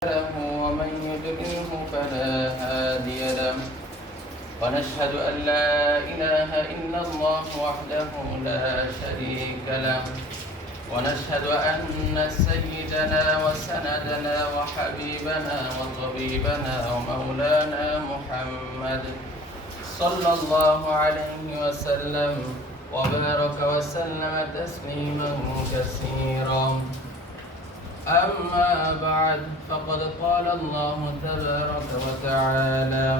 له ومن يضلله فلا هادي له ونشهد أن لا إله إلا الله وحده لا شريك له ونشهد أن سيدنا وسندنا وحبيبنا وطبيبنا ومولانا محمد صلى الله عليه وسلم وبارك وسلم تسليما كثيرا. أما بعد فقد قال الله تبارك وتعالى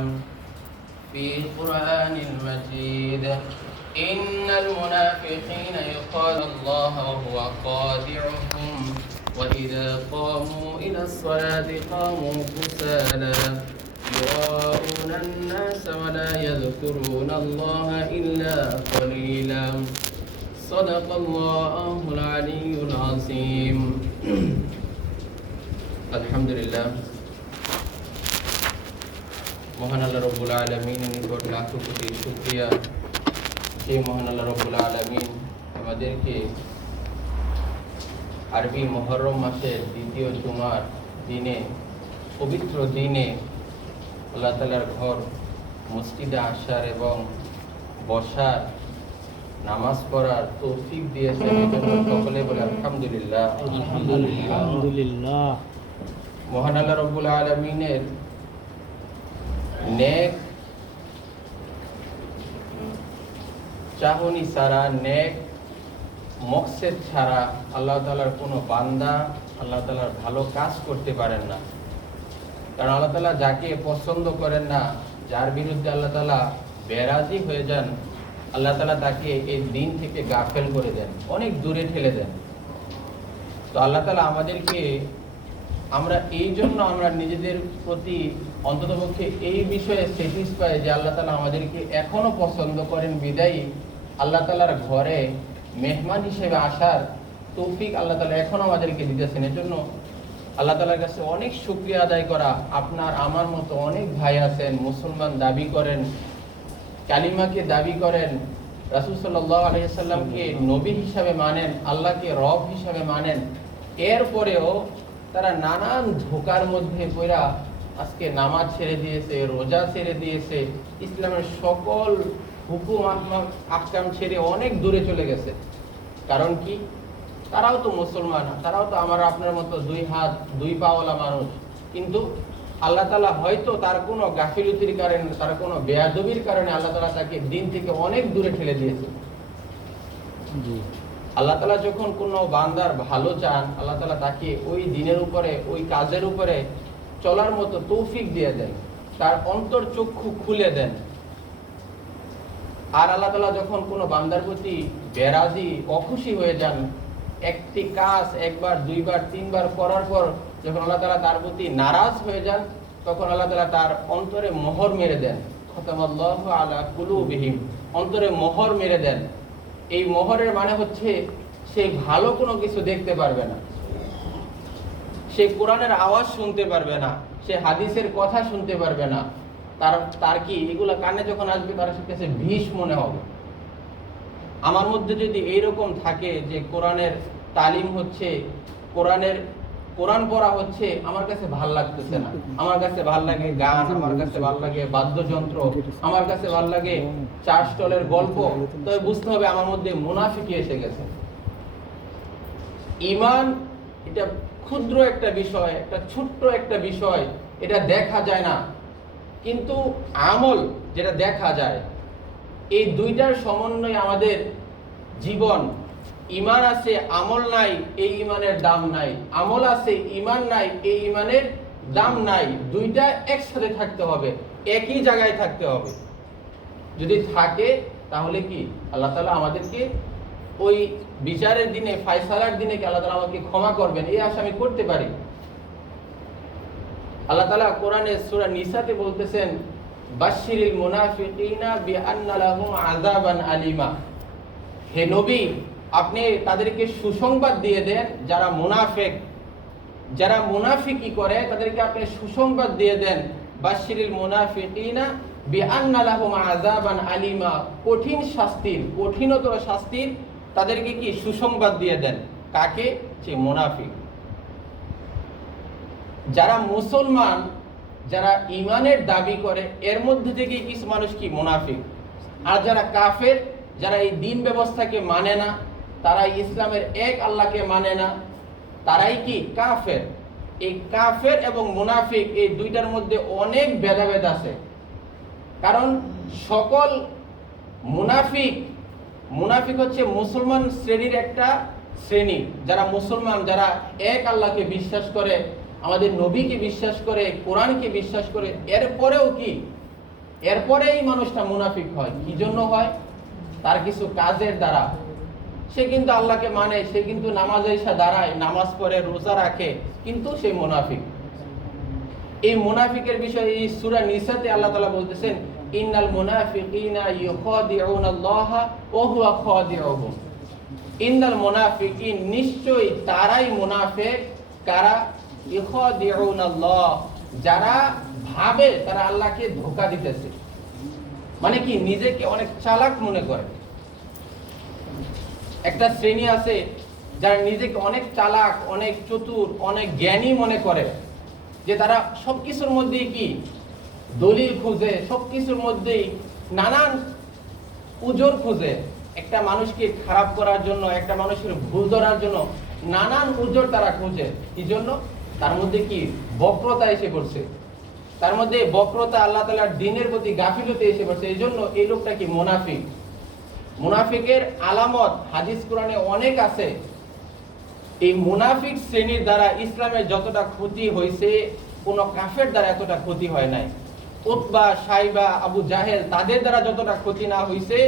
في القرآن المجيد: إن المنافقين يخادعون الله وهو خادعهم وإذا قاموا إلى الصلاة قاموا كسالى يراءون الناس ولا يذكرون الله إلا قليلا. صدق الله العلي العظيم. আলহামদুলিল্লাহ, মহান আল্লাহ রব্বুল আলামিনের নিকট লাখো কোটি শুকরিয়া। সেই মহান আল্লাহ রব্বুল আলামিন আমাদেরকে আরবি মুহররম মাসের দ্বিতীয় জুমার দিনে, পবিত্র দিনে আল্লাহ তাআলার ঘর মসজিদে আসার এবং বসার, নামাজ পড়ার তৌফিক দিয়েছেন। এজন্য সকলে বলে আলহামদুলিল্লাহ। আলহামদুলিল্লাহ। মহান আল্লাহ রব্বুল আলামিনের নেক চাহনি ছাড়া, নেক মকসেদ ছাড়া আল্লাহ তাআলার কোনো বান্দা আল্লাহ তাআলার ভালো কাজ করতে পারেন না। কারণ আল্লাহ তাআলা যাকে পছন্দ করেন না, যার বিরুদ্ধে আল্লাহ তাআলা বেরাজি হয়ে যান, আল্লাহ তাআলা তাকে এই দিন থেকে গাফেল করে দেন, অনেক দূরে ঠেলে দেন। তো আল্লাহ তাআলা আমাদেরকে, আমরা নিজেদের প্রতি অন্ততপক্ষে এই বিষয়ে স্যাটিসফাই যে আল্লাহ তাআলা আমাদেরকে এখনো পছন্দ করেন বিদায়ী আল্লাহ তাআলার ঘরে মেহমান হিসেবে আসার তৌফিক আল্লাহ তাআলা এখনো আমাদেরকে দিতেছেন। এর জন্য আল্লাহ তাআলার কাছে অনেক শুকরিয়া আদায় করা। আপনার আমার মতো অনেক ভাই আছেন, মুসলমান দাবি করেন, কালিমাকে দাবি করেন, রাসূল সাল্লাল্লাহু আলাইহি ওয়াসাল্লামকে নবী হিসাবে মানেন, আল্লাহকে রব হিসাবে মানেন, এরপরেও তারা নানান ধোঁকার মধ্যে পড়া আজকে নামাজ ছেড়ে দিয়েছে, রোজা ছেড়ে দিয়েছে, ইসলামের সকল হুকুম আহকাম ছেড়ে অনেক দূরে চলে গেছে। কারণ কি? তারাও তো মুসলমান, তারাও তো আমার আপনার মতো দুই হাত দুই পাওয়ালা মানুষ। কিন্তু আল্লাহ তাআলা হয়তো তার কোনো গাফিলতির কারণে, তার কোনো বেয়াদবির কারণে আল্লাহ তাআলা তাকে দিন থেকে অনেক দূরে ঠেলে দিয়েছে। আল্লাহ তাআলা যখন কোনো বান্দার ভালো চান, আল্লাহ তাআলা তাকে ওই দিনের উপরে, ওই কাজের উপরে চলার মতো তৌফিক দিয়ে দেন, তার অন্তর চক্ষু খুলে দেন। আর আল্লাহ তাআলা যখন কোনো বান্দার প্রতি বেরাজি, অখুশি হয়ে যান, একটি কাজ একবার দুইবার তিনবার করার পর যখন আল্লাহ তাআলা তার প্রতি নারাজ হয়ে যান, তখন আল্লাহ তাআলা তার অন্তরে মোহর মেরে দেন। খতামাল্লাহু আলা কুলুবিহিম, অন্তরে মোহর মেরে দেন। এই মোহরের মানে হচ্ছে সে ভালো কোনো কিছু দেখতে পারবে না, সে কোরআনের আওয়াজ শুনতে পারবে না, সে হাদিসের কথা শুনতে পারবে না। তার কি এগুলা কানে যখন আসবে তার কাছে বিষ মনে হবে। আমার মধ্যে যদি এইরকম থাকে যে কোরআনের তালিম হচ্ছে, কোরআন পড়া হচ্ছে, আমার কাছে ভাল লাগতেছে না, আমার কাছে ভাল লাগে গান, আমার কাছে ভাল লাগে বাদ্যযন্ত্র, আমার কাছে ভাল লাগে চার স্টলের গল্প, তবে বুঝতে হবে আমার মধ্যে মুনাফিকি এসে গেছে। ঈমান এটা ক্ষুদ্র একটা বিষয়, একটা ছোট্ট একটা বিষয়, এটা দেখা যায় না। কিন্তু আমল যেটা দেখা যায়, এই দুইটার সমন্বয়ে আমাদের জীবন। ঈমান আছে, আমল নাই, এই ঈমানের দাম নাই। আমল আছে, ঈমান নাই, এই ঈমানের দাম নাই। দুইটা একসাথে থাকতে হবে, একই জায়গায় থাকতে হবে। যদি থাকে তাহলে কি আল্লাহ তাআলা আমাদেরকে ওই বিচারের দিনে, ফায়সালার দিনে কি আল্লাহ তাআলা আমাকে ক্ষমা করবেন, এই আশা আমি করতে পারি। আল্লাহ তাআলা কোরআনে সূরা নিসাতে বলতেছেন, বাশশিরিল মুনাফিকিনা বিআন্না লাহুম আযাবান আলিমা। হে নবী, আপনি তাদেরকে সুসংবাদ দিয়ে দেন, যারা মুনাফিক, যারা মুনাফিকি করে তাদেরকে আপনি সুসংবাদ দিয়ে দেন। বাশশিরিল মুনাফিকিনা বিআন্না লাহুম আযাবান আলিমা, কঠিন শাস্তির, কঠিনতর শাস্তির তাদেরকে কি সুসংবাদ দিয়ে দেন। কাকে? যে মুনাফিক। যারা মুসলমান, যারা ইমানের দাবি করে, এর মধ্যে থেকে কিছু মানুষ কি মুনাফিক। আর যারা কাফের, যারা এই দিন ব্যবস্থাকে মানে না, তারা ইসলামের এক আল্লাহকে মানে না, তারাই কি কাফের। এই কাফের এবং মুনাফিক এই দুইটার মধ্যে অনেক ভেদাভেদ আছে। কারণ সকল মুনাফিক হচ্ছে মুসলমান শ্রেণীর একটা শ্রেণী, যারা মুসলমান, যারা এক আল্লাহকে বিশ্বাস করে, আমাদের নবীকে বিশ্বাস করে, কোরআনকে বিশ্বাস করে, এরপরে এই মানুষটা মুনাফিক হয়। কি জন্য হয়? তার কিছু কাজের দ্বারা। সে কিন্তু আল্লাহকে মানে, সে কিন্তু নামাজে এসে দাঁড়ায়, নামাজ পড়ে, রোজা রাখে, কিন্তু সে মুনাফিক। এই মুনাফিকের বিষয়ে এই সূরা নিসাতে আল্লাহ তাআলা বলতেছেন, ইন্নাল মুনাফিকিনা ইউখাদিউনাল্লাহা ওয়া হুয়া খাদিউহুম। ইন্নাল মুনাফিকিন, নিশ্চয়ই তারাই মুনাফিক। কারা? ইউখাদিউনাল্লাহ, যারা ভাবে তারা আল্লাহকে ধোঁকা দিতেছে। মানে কি? নিজেকে অনেক চালাক মনে করে। একটা শ্রেণী আছে যারা নিজেকে অনেক চালাক, অনেক চতুর, অনেক জ্ঞানী মনে করে, যে তারা সবকিছুর মধ্যেই কি দলিল খুঁজে, সবকিছুর মধ্যেই নানান উজোর খুঁজে। একটা মানুষকে খারাপ করার জন্য, একটা মানুষের ভুল ধরার জন্য নানান উজোর তারা খুঁজে। কি জন্য? তার মধ্যে কি বক্রতা এসে পড়ছে, তার মধ্যে বক্রতা, আল্লাহ তাআলার দ্বীনের প্রতি গাফিলতি এসে পড়ছে। এই জন্য এই লোকটা কি মুনাফিক। মুনাফিকের আলামত হাদিস কোরআনে অনেক আছে। এই মুনাফিক শ্রেণীর দ্বারা ইসলামের যতটা ক্ষতি হয়েছে, কোন কাফের দ্বারা এতটা ক্ষতি হয় নাই। উতবা, সাইবা, আবু জাহেল, তাদের দ্বারা যতটা ক্ষতি না হয়েছে,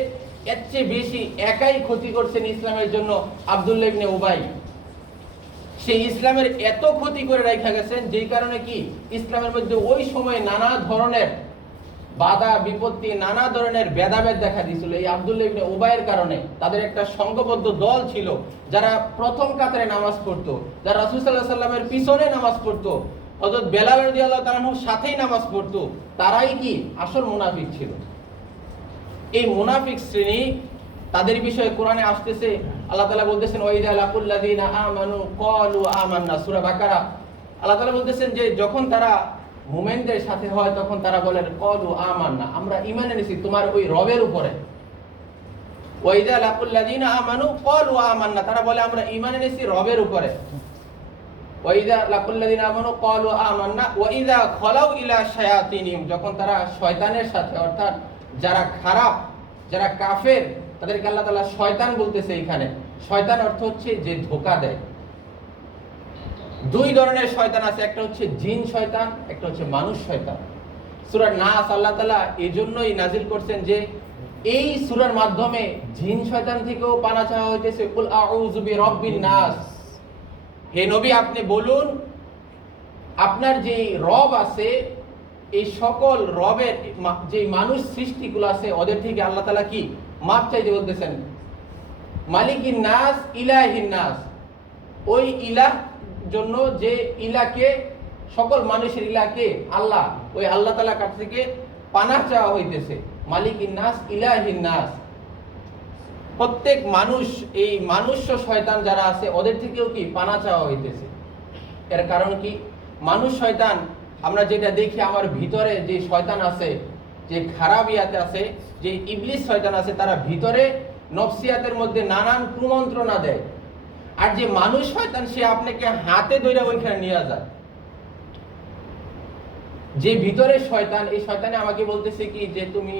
এর চেয়ে বেশি একাই ক্ষতি করছেন ইসলামের জন্য আব্দুল্লাহ ইবনে উবাই। সেই ইসলামের এত ক্ষতি করে রাখা গেছেন, যেই কারণে কি ইসলামের মধ্যে ওই সময় নানা ধরনের বাধা বিপত্তি, নানা ধরনের ভেদাভেদ দেখা দিয়েছিল এই আব্দুল্লাহ ইবনে উবাইয়ের কারণে। তাদের একটা সংঘবদ্ধ দল ছিল, যারা প্রথম কাতারে নামাজ পড়তো, যারা রাসূল সাল্লাল্লাহু আলাইহি ওয়াসাল্লামের পিছনে নামাজ পড়তো, হযরত বেলাল রাদিয়াল্লাহু তাআলার সাথেই নামাজ পড়তো। তারাই কি আসল মুনাফিক ছিল। এই মুনাফিক শ্রেণী, তাদের বিষয়ে কোরআনে আসতেছে, আল্লাহ তাআলা বলতেছেন, ওয়াইদা লাকুল লাযিনা আমানু ক্বালু আমান্না, সূরা বাকারা। আল্লাহ তাআলা বলতেছেন যে যখন তারা মুমিনদের সাথে হয়, তখন তারা বলেন ক্বালু আমান্না, আমরা ঈমান এনেছি তোমার ওই রবের উপরে। ওয়াইদা লাকুল লাযিনা আমানু ক্বালু আমান্না, তারা বলে আমরা ঈমান এনেছি রবের উপরে। ওয়াইদা লাকুল লাযিনা আমানু ক্বালু আমান্না ওয়া ইযা খালাউ ইলা শায়াতিনিহিম, যখন তারা শয়তানের সাথে, অর্থাৎ যারা খারাপ, যারা কাফের, তাদেরকে আল্লাহ তাআলা শয়তান বলতেছে। এখানে শয়তান অর্থ হচ্ছে যে ধোঁকা দেয়। দুই ধরনের শয়তান আছে, একটা হচ্ছে জিন শয়তান, একটা হচ্ছে মানুষ শয়তান। সূরা নাস আল্লাহ তাআলা এজন্যই নাজিল করছেন যে এই সূরার মাধ্যমে জিন শয়তান থেকেও পানা চাওয়া হইতেছে। কুল আউযু বিরাব্বিন নাস, হে নবী আপনি বলুন আপনার যে রব আছে, এই সকল রবের যে মানুষ সৃষ্টিগুলো আছে, ওদের থেকে আল্লাহ তাআলা কি মাপ চাইতে বলতেছেন। মালিকিন নাস ইলাহিন নাস, ওই ইলাহ জন্য যে ইলাকে, সকল মানুষের ইলাকে আল্লাহ, ওই আল্লাহ তাআলার কাছ থেকে পানাহ চাওয়া হইতেছে। মালিকিন নাস ইলাহিন নাস, প্রত্যেক মানুষ, এই মানুষ শয়তান যারা আছে ওদের থেকেও কি পানাহ চাওয়া হইতেছে। এর কারণ কি? মানুষ শয়তান, আমরা যেটা দেখি আমার ভিতরে যে শয়তান আছে, যে খারাপ ইয়াতে আছে, যে ইবলিস শয়তান আছে, তারা ভিতরে নফসিয়াতের মধ্যে নানান কুমন্ত্রণা দেয়। আর যে মানুষ শয়তান, সে আপনাকে হাতে ধরে ওইখানে নিয়ে যায়। যে ভিতরে শয়তান, এই শয়তানে আমাকে বলতেছে কি যে তুমি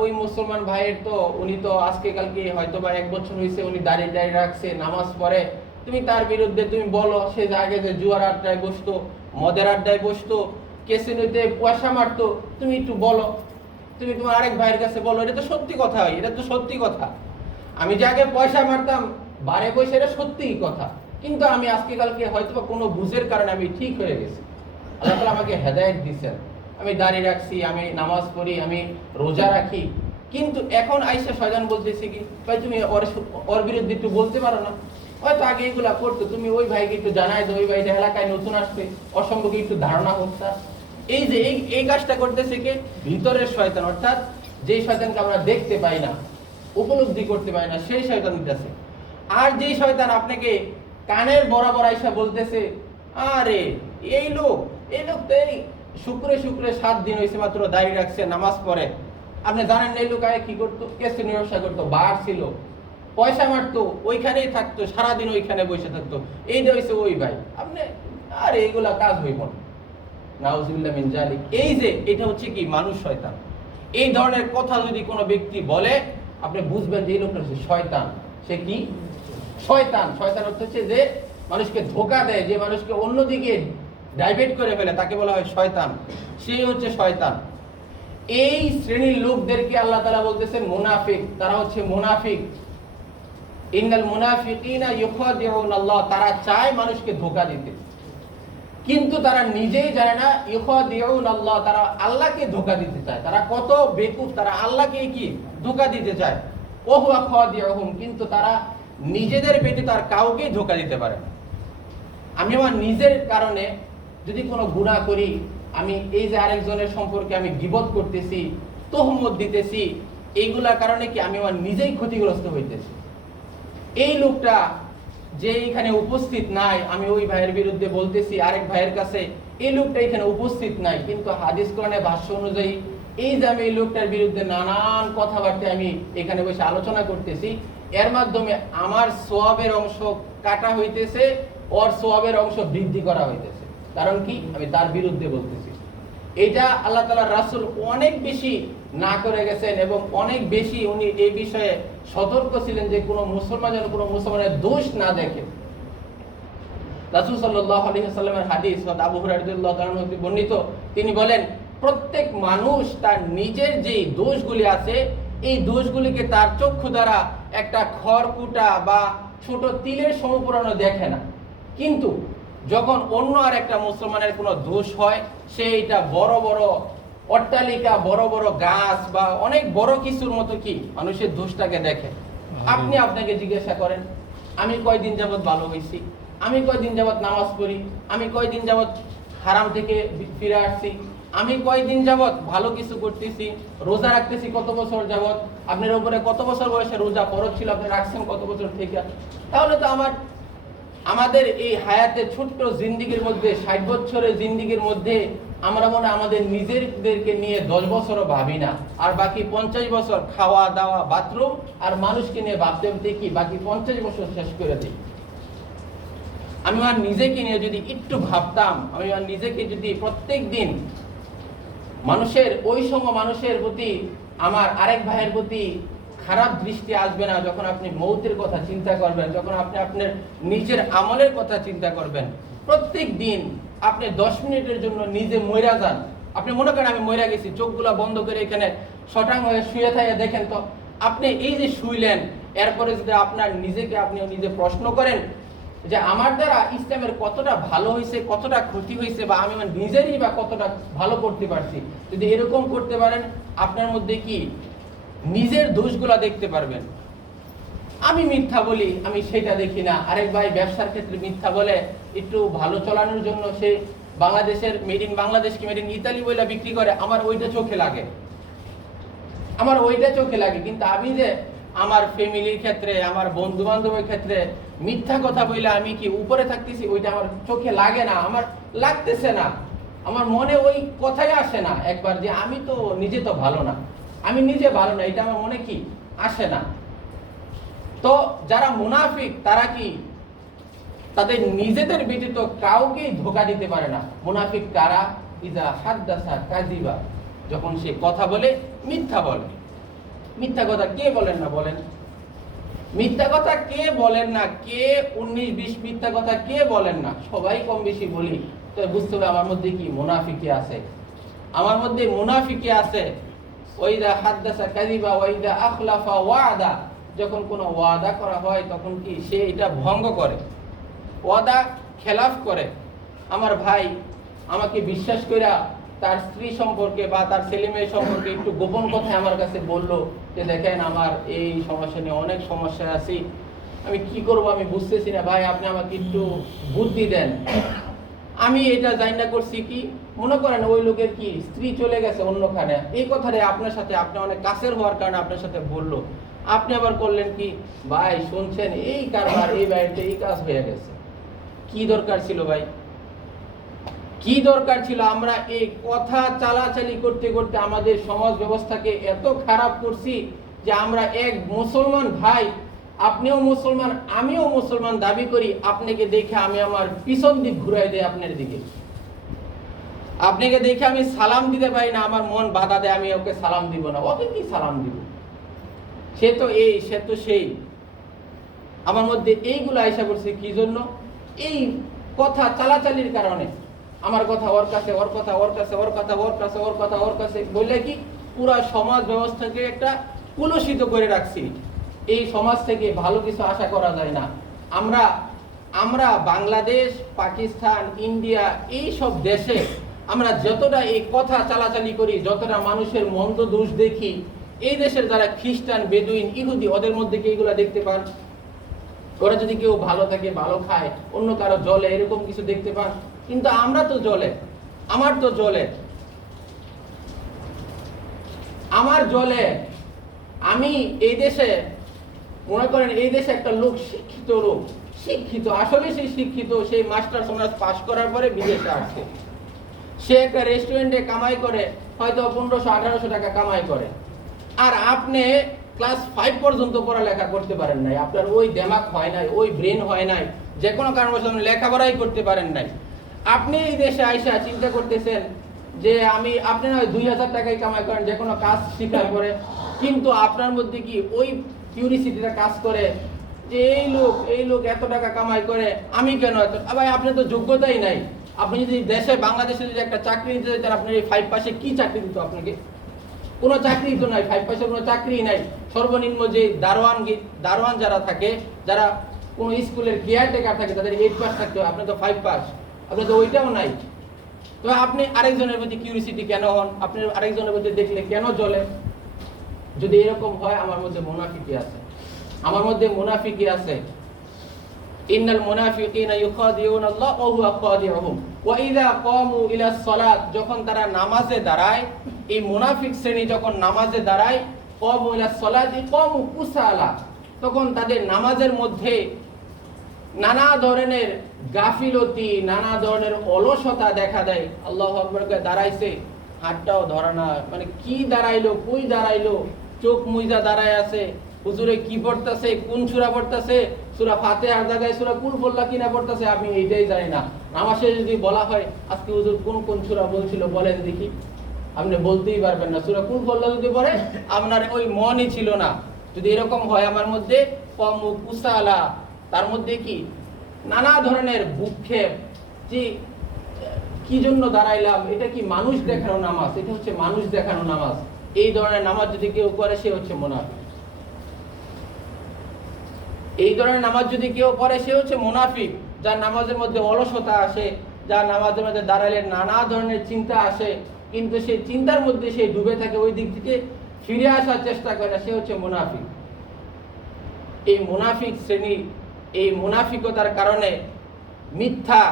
ওই মুসলমান ভাইয়ের তো, উনি তো আজকে কালকে হয়তো বা 1 বছর হয়েছে, উনি দাঁড়িয়ে রাখছে, নামাজ পড়ে, তুমি তার বিরুদ্ধে তুমি বলো। সে আগে যে জুয়ার আড্ডায় বসতো, মদের আড্ডায় বসতো, ক্যাসিনোতে পয়সা মারতো, তুমি একটু বলো, তুমি তোমার আরেক ভাইয়ের কাছে বলো। এটা তো সত্যি কথা, এটা তো সত্যি কথা। আমি যে আগে পয়সা মারতাম বারে পয়সা, এটা সত্যিই কথা, কিন্তু আমি আজকে কালকে হয়তো কোনো বুঝের কারণে আমি ঠিক হয়ে গেছি। আল্লাহ তাআলা আমাকে হেদায়েত দিয়েছেন, আমি দাঁড়িয়ে রাখছি, আমি নামাজ পড়ি, আমি রোজা রাখি। কিন্তু এখন আইসা শয়তান বলতেছে কি, ভাই তুমি ওর বিরুদ্ধে একটু বলতে পারো না? হয়তো আগে এগুলা করতো, তুমি ওই ভাইকে একটু জানাই দাও, ওই ভাইটা এলাকায় নতুন আসছে, অসম্ভবকে একটু ধারণা হচ্ছে। এই যে এই কাজটা করতেছে কে? ভিতরের শয়তান, অর্থাৎ যে শয়তানকে আমরা দেখতে পাই না, উপলব্ধি করতে পাই না, সেই শয়তান দিতেছে। আর যেই শয়তান আপনাকে কানের বরাবর আইসা বলতেছে, আরে এই লোক তো এই শুক্রে 7 দিন হয়েছে মাত্র দাঁড়িয়ে রাখছে, নামাজ পড়ে। আপনি জানেন এই লোক আগে কি করতো? কেসিনো ব্যবসা করতো, বার ছিল, পয়সা মারতো, ওইখানেই থাকতো, সারাদিন ওইখানে বসে থাকতো। এইটা হয়েছে ওই ভাই। আপনি আর এইগুলা কাজ হইব না, নাউজুবিল্লাহ মিন জালিক। এই যে এটা হচ্ছে কি মানুষ শয়তান। এই ধরনের কথা যদি কোনো ব্যক্তি বলে, আপনি বুঝবেন যে এই লোকটা হচ্ছে শয়তান। সে কি? শয়তান। শয়তান হচ্ছে যে মানুষকে ধোঁকা দেয়, যে মানুষকে অন্যদিকে ডাইভার্ট করে ফেলে, তাকে বলা হয় শয়তান। সেই হচ্ছে শয়তান। এই শ্রেণীর লোকদেরকে আল্লাহ তাআলা বলতেছেন মুনাফিক। তারা হচ্ছে মুনাফিক। ইন্নাল মুনাফিকিনা ইউখাদিউনাল্লাহ, তারা চায় মানুষকে ধোঁকা দিতে, কিন্তু তারা নিজেই জানে না ইউখাদিউনাল্লাহ, তারা আল্লাহকে ধোঁকা দিতে চায়। তারা কত বেকুফ, তারা আল্লাহকে কি ধোঁকা দিতে চায়। ওহুয়া খাদিউহুম, কিন্তু তারা নিজেদের ব্যতীত আর কাউকে ধোঁকা দিতে পারে না। আমি আমার নিজের কারণে যদি কোনো গুনাহ করি, আমি এই যে আরেকজনের সম্পর্কে আমি গীবত করতেছি, তোহমত দিতেছি, এইগুলার কারণে কি আমি আমার নিজেই ক্ষতিগ্রস্ত হইতেছি। এই লোকটা যে এখানে উপস্থিত নাই, আমি ওই ভাইয়ের বিরুদ্ধে বলতেছি আরেক ভাইয়ের কাছে, এই লোকটা এখানে উপস্থিত নাই, কিন্তু হাদিস কোরআনের ভাষ্য অনুযায়ী এই যে আমি এই লোকটার বিরুদ্ধে নানান কথাবার্তা আমি এখানে বসে আলোচনা করতেছি, এর মাধ্যমে আমার সওয়াবের অংশ কাটা হইতেছে, ওর সওয়াবের অংশ বৃদ্ধি করা হইতেছে। কারণ কি? আমি তার বিরুদ্ধে বলতেছি। এটা আল্লাহ তাআলার রাসূল অনেক বেশি না করে গেছেন, এবং অনেক বেশি উনি এই বিষয়ে সতর্ক ছিলেন যে কোনো মুসলমান যেন কোনো মুসলমানের দোষ না দেখে। রাসূল সাল্লাল্লাহু আলাইহি ওয়াসাল্লামের হাদিস হযরত আবু হুরায়রা রাদিয়াল্লাহু তাআলা হতে বর্ণিত, তিনি বলেন প্রত্যেক মানুষ তার নিজের যে দোষগুলি আছে, এই দোষগুলিকে তার চক্ষু দ্বারা একটা খড়কুটা বা ছোট তিলের সমপূর্ণ দেখে না, কিন্তু যখন অন্য আর একটা মুসলমানের কোনো দোষ হয়, সে এটা বড় বড় অট্টালিকা, বড় বড় গাছ বা অনেক বড় কিছুর মতো কি মানুষের দোষটাকে দেখে। আপনি আপনাকে জিজ্ঞাসা করেন, আমি কয়দিন যাবত ভালো হয়েছি, আমি কয়দিন যাবত নামাজ পড়ি, আমি কয়দিন যাবত হারাম থেকে ফিরে আসছি, আমি কয়দিন যাবত ভালো কিছু করতেছি, রোজা রাখতেছি কত বছর যাবত, আপনার উপরে কত বছর বয়সে রোজা ফরজ ছিল, আপনি রাখছেন কত বছর থেকে। তাহলে তো আমাদের এই হায়াতের ছোট্ট জিন্দিগির মধ্যে, 60 বছরের জিন্দিগির মধ্যে আমরা মনে আমাদের নিজেদেরকে নিয়ে 10 বছরও ভাবি না, আর বাকি 50 বছর খাওয়া দাওয়া বাথরুম আর মানুষকে নিয়ে ভাবতে ভাবতে কি বাকি 50 বছর শেষ করে দিই। আমি আর নিজেকে নিয়ে যদি একটু ভাবতাম, আমি আর নিজেকে যদি প্রত্যেক দিন মানুষের ওই সময় মানুষের প্রতি, আমার আরেক ভাইয়ের প্রতি খারাপ দৃষ্টি আসবে না, যখন আপনি মৌতের কথা চিন্তা করবেন, যখন আপনি আপনার নিজের আমলের কথা চিন্তা করবেন। প্রত্যেক দিন আপনি 10 মিনিটের জন্য নিজে মইরা যান। আপনি মনে করেন আমি মইরা গেছি, চোখগুলা বন্ধ করে এখানে শটাং হয়ে শুয়ে থাকে, দেখেন তো আপনি এই যে শুইলেন, এরপরে যদি আপনার নিজেকে আপনি নিজে প্রশ্ন করেন যে আমার দ্বারা ইসলামের কতটা ভালো হয়েছে, কতটা ক্ষতি হয়েছে, বা আমি আমার নিজেরই বা কতটা ভালো করতে পারছি, যদি এরকম করতে পারেন, আপনার মধ্যে কি নিজের দোষগুলা দেখতে পারবেন। আমি মিথ্যা বলি, আমি সেটা দেখি না। আরেক ভাই ব্যবসার ক্ষেত্রে মিথ্যা বলে একটু ভালো চলানোর জন্য সে বাংলাদেশের মেড ইন বাংলাদেশ কি মেড ইন ইতালি বইলা বিক্রি করে, আমার ওইটা চোখে লাগে, কিন্তু আমি যে আমার ফ্যামিলির ক্ষেত্রে, আমার বন্ধু বান্ধবের ক্ষেত্রে মিথ্যা কথা বইলে আমি কি উপরে থাকতেছি, ওইটা আমার চোখে লাগে না, আমার লাগতেছে না, আমার মনে ওই কথাই আসে না একবার যে আমি তো নিজে তো ভালো না, আমি নিজে ভালো না, এটা আমার মনে কি আসে না। তো যারা মুনাফিক তারা কি তাদের নিজেদের ব্যতীত কাউকে ধোঁকা দিতে পারে না। মুনাফিক কারা? ইজা হাদ্দাসা কাযিবা, যখন সে কথা বলে মিথ্যা বলে। মিথ্যা কথা কে বলেন না বলেন? মিথ্যা কথা কে বলেন না? কে 19-20 মিথ্যা কথা কে বলেন না? সবাই কম বেশি বলি। তো বুঝতে হবে আমার মধ্যে কি মুনাফিকি আছে, আমার মধ্যে মুনাফিকি আছে। ওয়াইদা হাদ্দাসা কাযিবা ওয়াইদা আখলাফা ওয়াদা, যখন কোনো ওয়াদা করা হয় তখন কি সে এটা ভঙ্গ করে, ওয়াদা খেলাফ করে। আমার ভাই আমাকে বিশ্বাস কইরা তার স্ত্রী সম্পর্কে বা তার ছেলে মেয়ে সম্পর্কে একটু গোপন কথা আমার কাছে বললো যে দেখেন আমার এই সমস্যা নিয়ে অনেক সমস্যা আছি, আমি কি করব আমি বুঝতেছি না, ভাই আপনি আমাকে একটু বুদ্ধি দেন। আমি এটা জানা করছি কি, মনে করেন ওই লোকের কি স্ত্রী চলে গেছে অন্যখানে, এই কথাটা আপনার সাথে, আপনি অনেক কাছের হওয়ার কারণে আপনার সাথে বললো, আপনি আবার করলেন কি, ভাই শুনছেন এই কারবার এই বাড়িতে এই কাজ হয়ে গেছে, কি দরকার ছিল ভাই? কি দরকার ছিল আমরা এই কথা চালাচালি করতে করতে আমাদের সমাজ ব্যবস্থাকে এত খারাপ করছি যে আমরা এক মুসলমান ভাই, আপনিও মুসলমান আমিও মুসলমান দাবি করি, আপনাকে দেখে আমি আমার পিছন দিক ঘুরাই দেই আপনার দিকে। আপনাকে দেখে আমি সালাম দিতে পারি না, আমার মন বাধা দেয়, আমি ওকে সালাম দিব না। ওকে কি সালাম দিব? সে তো এই, সে তো সেই। আমার মধ্যে এইগুলো আইসা করছে কি জন্য? এই কথা চালাচালির কারণে। আমার কথা ওর কাছে, ওর কথা ওর কাছে, ওর কথা ওর কাছে, ওর কথা ওর কাছে বললে কি পুরা সমাজ ব্যবস্থাকে একটা কুলুষিত করে রাখছি। এই সমাজ থেকে ভালো কিছু আশা করা যায় না। আমরা বাংলাদেশ, পাকিস্তান, ইন্ডিয়া এই সব দেশে আমরা যতটা এই কথা চালাচালি করি, যতটা মানুষের মন্দ দোষ দেখি, এই দেশের যারা খ্রিস্টান, বেদুইন, ইহুদি, ওদের মধ্যে কি এইগুলা দেখতে পান? ওরা যদি কেউ ভালো থাকে, ভালো খায়, অন্য কারো জলে, এরকম কিছু দেখতে পান? কিন্তু আমরা তো জলে, আমার তো জলে, আমার জলে। আমি এই দেশে মনে করেন, এই দেশে একটা লোক শিক্ষিত, লোক শিক্ষিত, আসলে সেই শিক্ষিত, সেই মাস্টার্স অনার্স পাস করার পরে বিদেশে আসছে। সে একটা রেস্টুরেন্টে কামাই করে হয়তো 1500-1800 টাকা কামাই করে। আর আপনি ক্লাস 5 পর্যন্ত পড়ালেখা করতে পারেন নাই, আপনার ওই দিমাগ হয় নাই, ওই ব্রেন হয় নাই, যে কোনো কারণবশত আপনি লেখাপড়াই করতে পারেন নাই। আপনি এই দেশে আইসা চিন্তা করতেছেন যে আপনি না 2000 টাকায় কামাই করেন যে কোনো কাজ শিখার পরে, কিন্তু আপনার মধ্যে কি ওই কিউরিসিটিটা কাজ করে যে এই লোক এত টাকা কামাই করে, আমি কেন এত? ভাই, আপনার তো যোগ্যতাই নাই। আপনি যদি দেশে, বাংলাদেশে যদি একটা চাকরি দিতে চাইতেন, আপনার এই 5 পাশে কি চাকরি দিত আপনাকে? কোনো চাকরি তো নাই, 5 পাশে কোনো চাকরি নাই। সর্বনিম্ন যে দারোয়ান যারা থাকে, যারা কোনো স্কুলের কেয়ারটেকার থাকে, তাদের 8 পাস থাকতে হয়। আপনি তো 5 পাস, আপনি তো ওইটাও নাই। তো আপনি আরেকজনের প্রতি কিউরিসিটি কেন হন? আপনি আরেকজনের প্রতি দেখলে কেন জ্বলে? যদি এরকম হয়, আমার মধ্যে মুনাফিকি আছে, আমার মধ্যে মুনাফিকি আছে। ইন্নাল মুনাফিকিনা ইউখাদিউনাল্লাহ ওয়া হুয়া খাদিউহুম ওয়া ইযা ক্বামু ইলাস সালাত, যখন তারা নামাজে দাঁড়ায়, এই মুনাফিক শ্রেণী যখন নামাজে দাঁড়ায়, ক্বামু ইলাস সালাতি ক্বামু কুসালা, তখন তাদের নামাজের মধ্যে নানা ধরনের গাফিলতি, নানা ধরনের অলসতা দেখা দেয়। আল্লাহু আকবার কে দাঁড়াইছে, হাতটাও ধরা না, মানে কি দাঁড়াইলো, কই দাঁড়াইলো, চোখ মুইজা দাঁড়ায় আছে। হুজুরে কি পড়তেছে, কোন সূরা পড়তেছে, সূরা ফাতিহার জায়গায় সূরা কুল ফল্লা কিনা পড়তেছে, আমি এইটাই জানি না। নামাজে যদি বলা হয় আজকে হুজুর কোন কোন সূরা বলছিল বলেন দেখি, আপনি বলতেই পারবেন না। সূরা কুল ফল্লা যদি পড়ে, আপনার ওই মনই ছিল না। যদি এরকম হয় আমার মধ্যে, কমু কুসালা, তার মধ্যে কি নানা ধরনের ভূক্ষেপ, যে কি জন্য দাঁড়াইলাম, এটা কি মানুষ দেখানো নামাজ? এটা হচ্ছে মানুষ দেখানো নামাজ। এই ধরনের নামাজ যদি কেউ করে, সে হচ্ছে মুনাফিক। এই ধরনের নামাজ যদি কেউ পড়ে, সে হচ্ছে মুনাফিক। যার নামাজের মধ্যে অলসতা আসে, যার নামাজের মধ্যে দাঁড়ালে নানা ধরনের চিন্তা আসে, কিন্তু সেই চিন্তার মধ্যে সে ডুবে থাকে, ওই দিক থেকে ফিরে আসার চেষ্টা করে না, সে হচ্ছে মুনাফিক। এই মুনাফিক শ্রেণী, এই মুনাফিকতার কারণে মিথ্যা,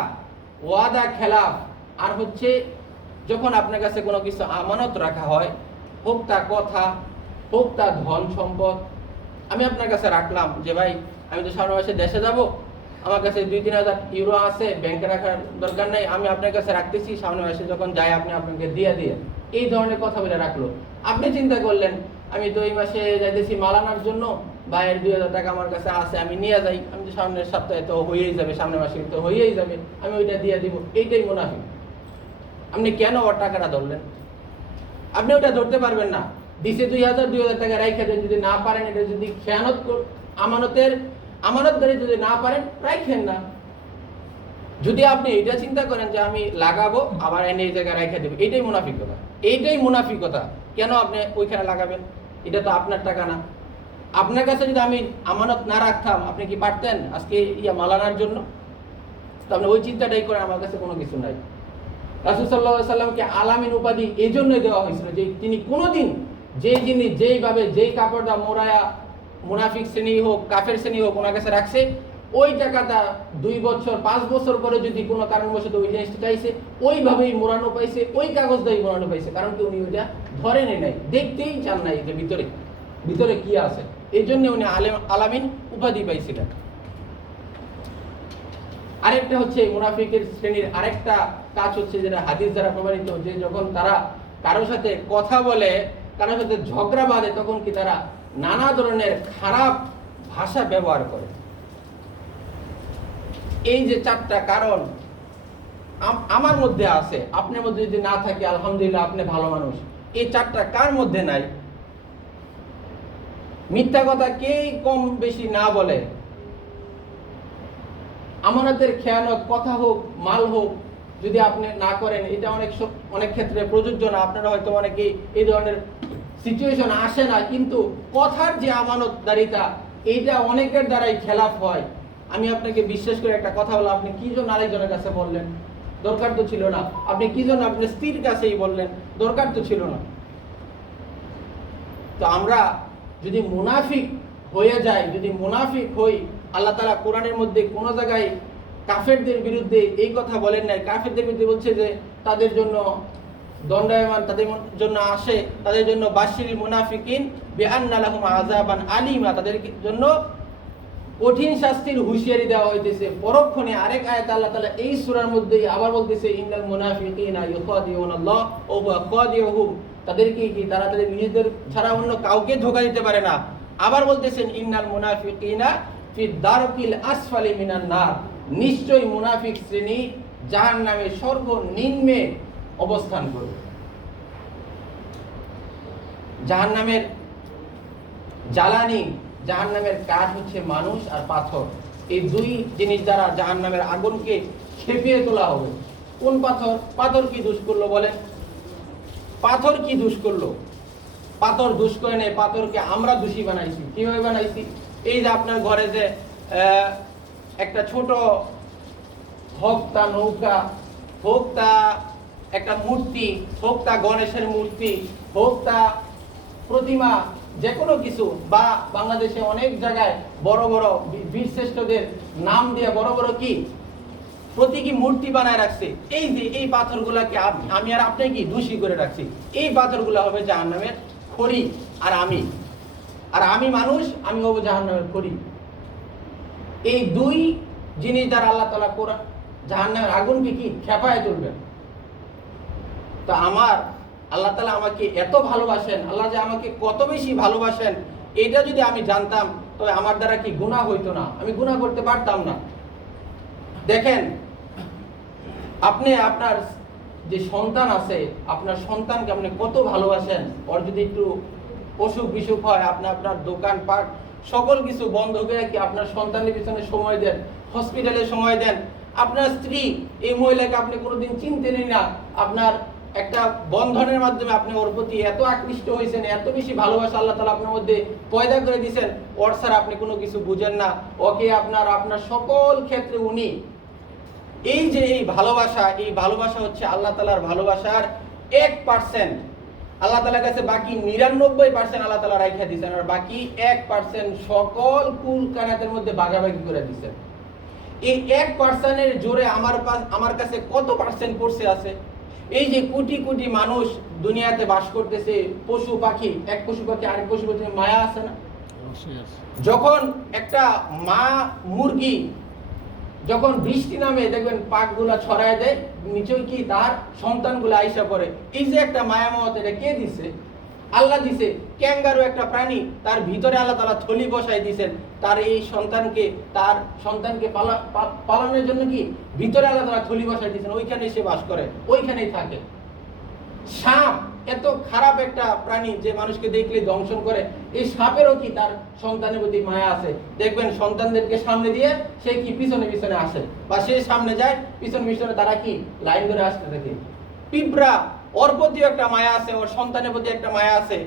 ওয়াদা খেলাফ, আর হচ্ছে যখন আপনার কাছে কোনো কিছু আমানত রাখা হয়, হোক তা কথা, হোক তা ধন সম্পদ, আমি আপনার কাছে রাখলাম যে ভাই, আমি তো সামনের মাসে দেশে যাব, আমার কাছে 2-3 হাজার ইউরো আছে, ব্যাংকে রাখার দরকার নেই, আমি আপনার কাছে রাখতেছি, সামনের মাসে যখন যাই আপনি আপনাকে দিয়ে দিয়ে, এই ধরনের কথা বলে রাখলো। আপনি চিন্তা করলেন আমি তো এই মাসে যাইতেছি মাল আনার জন্য, ভাইয়ের 2000 টাকা আমার কাছে আছে, আমি নিয়ে যাই, আমি তো সামনের সপ্তাহে তো হয়েই যাবে, সামনের মাসে তো হয়েই যাবে, আমি ওইটা দিয়ে দিব। এইটাই মুনাফিক। আপনি কেন ওর টাকাটা ধরলেন? আপনি ওটা ধরতে পারবেন না। দিছে 2000 টাকা রাইখা দেন, যদি না পারেন, এটা যদি খেয়ানত, আমানতদারি যদি না পারেন, রাইখেন না। যদি আপনি এটা চিন্তা করেন যে আমি লাগাবো, আবার এনে এই জায়গায় রাইখা দেবো, এইটাই মুনাফিকতা। এইটাই মুনাফিকতা। কেন আপনি ওইখানে লাগাবেন? এটা তো আপনার টাকা না। আপনার কাছে যদি আমি আমানত না রাখতাম, আপনি কি পারতেন আজকে মালানার জন্য? তো আপনি ওই চিন্তাটাই করেন, আমার কাছে কোনো কিছু নাই। রাসূল সাল্লাল্লাহু আলাইহি সাল্লামকে আলামিন উপাধি এই জন্যই দেওয়া হয়েছিল যে তিনি কোনোদিন যেই জিনিস, যেইভাবে, যেই কাপড়টা মোড়ায়া মুনাফিক শ্রেণী হোক, কাফের শ্রেণী হোক, ওনার কাছে রাখছে, ওই টাকাটা 2 বছর 5 বছর পরে যদি কোনো কারণবশত ওই জিনিসটা চাইছে, ওইভাবেই মোড়ানো পাইছে, ওই কাগজটাই মোড়ানো পাইছে। কারণ কি উনি ওইটা ধরেনই নাই, দেখতেই চান নাই যে ভিতরে কি আছে। এই জন্য উনি আলামিন উপাধি পাইছিলেন। আরেকটা হচ্ছে মুনাফিকের শ্রেণীর আরেকটা কাজ হচ্ছে, যেটা হাদিস দ্বারা প্রমাণিত, যে যখন তারা কারোর সাথে কথা বলে, কারোর সাথে ঝগড়া বাঁধে, তখন কি তারা নানা ধরনের খারাপ ভাষা ব্যবহার করে। এই যে 4টা কারণ আমার মধ্যে আছে, আপনার মধ্যে যদি না থাকে আলহামদুলিল্লাহ, আপনি ভালো মানুষ। এই 4টা কার মধ্যে নাই? মিথ্যা কথা কেই কম বেশি না বলে, আমানতের খেয়ানত, কথা হোক মাল হোক, যদি আপনি না করেন, এটা অনেক ক্ষেত্রে প্রযোজ্য না। আপনারা হয়তো অনেকেই এই ধরনের সিচুয়েশন আসে না, কিন্তু কথার যে আমানতদারিতা, এইটা অনেকের দ্বারাই খেলাফ হয়। আমি আপনাকে বিশ্বাস করে একটা কথা বললাম, আপনি কি জন্য আরেকজনের কাছে বললেন? দরকার তো ছিল না। আপনি কি জন্য আপনার স্ত্রীর কাছেই বললেন? দরকার তো ছিল না। তো আমরা যদি মুনাফিক হয়ে যাই, যদি মুনাফিক হই, আল্লাহ তাআলা কোরআনের মধ্যে কোনো জায়গায় কাফেরদের বিরুদ্ধে এই কথা বলেন নাই। কাফেরদের বিরুদ্ধে বলছে যে তাদের জন্য দণ্ডায়মান, তাদের জন্য আসে, তাদের জন্য বাশিরিল মুনাফিকিন বিআন্না লাহুম আযাবান আলিমা, তাদের জন্য কঠিন শাস্তির হুঁশিয়ারি দেওয়া হইতেছে পরক্ষণে। আরেক আয়াতে আল্লাহ তাআলা এই সূরার মধ্যেই আবার বলতেছে, ইন্নাল মুনাফিকিনা ইউখাদিউনাল্লাহ ওয়া হুয়া খাদিউহুম, তাদেরকে কি তারা তাদের নিজেদের ছাড়া অন্য কাউকে ধোঁকা দিতে পারে না। আবার বলতেছেন, ইন্নাল মুনাফিকিনা ফি দারকিল আসফালি মিনান নার, নিশ্চয়ই মুনাফিক শ্রেণী জাহান্নামের সর্বনিম্নে অবস্থান করবে। জাহান্নামের জ্বালানি, জাহান্নামের কাঠ হচ্ছে মানুষ আর পাথর। এই দুই জিনিস দ্বারা জাহান্নামের আগুনকে খেপিয়ে তোলা হবে। কোন পাথর? পাথর কি দোষ করলো বলেন? পাথর কি দোষ করলো? পাথর দোষ করে নেই, পাথরকে আমরা দোষী বানাইছি। কিভাবে বানাইছি? এই যে আপনার ঘরে যে একটা ছোট হোক তা নৌকা, হোক তা একটা মূর্তি, হোক তা গণেশের মূর্তি, হোক তা প্রতিমা, যে কোনো কিছু, বা বাংলাদেশে অনেক জায়গায় বড় বড় বীরশ্রেষ্ঠদের নাম দিয়ে বড় বড় কি প্রতীকী মূর্তি বানায় রাখছে। এই যে এই পাথরগুলাকে আমি আর আপনি কি দোষী করে রাখছি। এই পাথরগুলো হবে জাহান্নামের খড়ি, আর আমি মানুষ, আমি হবো জাহান্নামের খড়ি। এই দুই জিনিস দ্বারা আল্লাহ তাআলা কোরআন জাহান্নামের আগুনকে কি খেপায় তুলবেন। তো আমার আল্লাহ তাআলা আমাকে এত ভালোবাসেন, আল্লাহ যে আমাকে কত বেশি ভালোবাসেন, এটা যদি আমি জানতাম, তবে আমার দ্বারা কি গুনাহ হইতো না, আমি গুনাহ করতে পারতাম না। দেখেন, আপনি আপনার যে সন্তান আছে, আপনার সন্তানকে আপনি কত ভালোবাসেন। ওর যদি একটু অসুখ বিসুখ হয়, আপনি আপনার দোকানপাট সকল কিছু বন্ধ করে কি আপনার সন্তানের পিছনে সময় দেন, হসপিটালে সময় দেন। আপনার স্ত্রী, এই মহিলাকে আপনি কোনোদিন চিনতেনই না, আপনার একটা বন্ধনের মাধ্যমে আপনি ওর প্রতি এত আকৃষ্ট হয়েছেন, এত বেশি ভালোবাসা আল্লাহ তাআলা আপনার মধ্যে পয়দা করে দিয়েছেন, ওর ছাড়া আপনি কোনো কিছু বুঝেন না। ওকে আপনার সকল ক্ষেত্রে উনি, এই যে এই ভালোবাসা হচ্ছে আল্লাহ তাআলার ভালোবাসার 1%। আল্লাহ তাআলার কাছে বাকি 99% আল্লাহ তাআলা রাইখা দিয়েছেন, আর বাকি 1% সকল কুল কানাতের মধ্যে ভাগাভাগি করে দিয়েছেন। এই 1% এর জোরে আমার কাছে কত পার্সেন্ট পড়ছে আছে? এই যে কোটি কোটি মানুষ দুনিয়াতে বাস করতেছে, পশু পাখি, এক পশু পাখি আরেক পশু পাখি মায়া আছে না? যখন একটা মা মুরগি যখন বৃষ্টি নামে দেখবেন পাকগুলা ছড়ায় দেয়, নিচেই কি তার সন্তানগুলো আইসা পড়ে। এই যে একটা মায়া মমতা, এটা কে দিছে? আল্লাহ দিছে। ক্যাঙ্গারু একটা প্রাণী, তার ভিতরে আল্লাহ তাআলা থলি বসাই দিয়েছেন, তার এই সন্তানকে পালনের জন্য কি ভিতরে আল্লাহ তাআলা থলি বসাই দিয়েছেন, ওইখানে সে বাস করে, ওইখানেই থাকে। সাপ এত খারাপ একটা প্রাণী যে মানুষকে দেখলে দংশন করে, এই সাপেরও কি তার সন্তানের প্রতি মায়া আছে। দেখবেন সন্তানদেরকে সামনে দিয়ে সে কি পিছনে পিছনে আসে, বা সে সামনে যায়, পিছনে পিছনে তারা কি লাইন ধরে আসতে থাকে। পিঁপড়া, ওর প্রতিও একটা মায়া আছে, ওর সন্তানের প্রতি একটা মায়া আছে।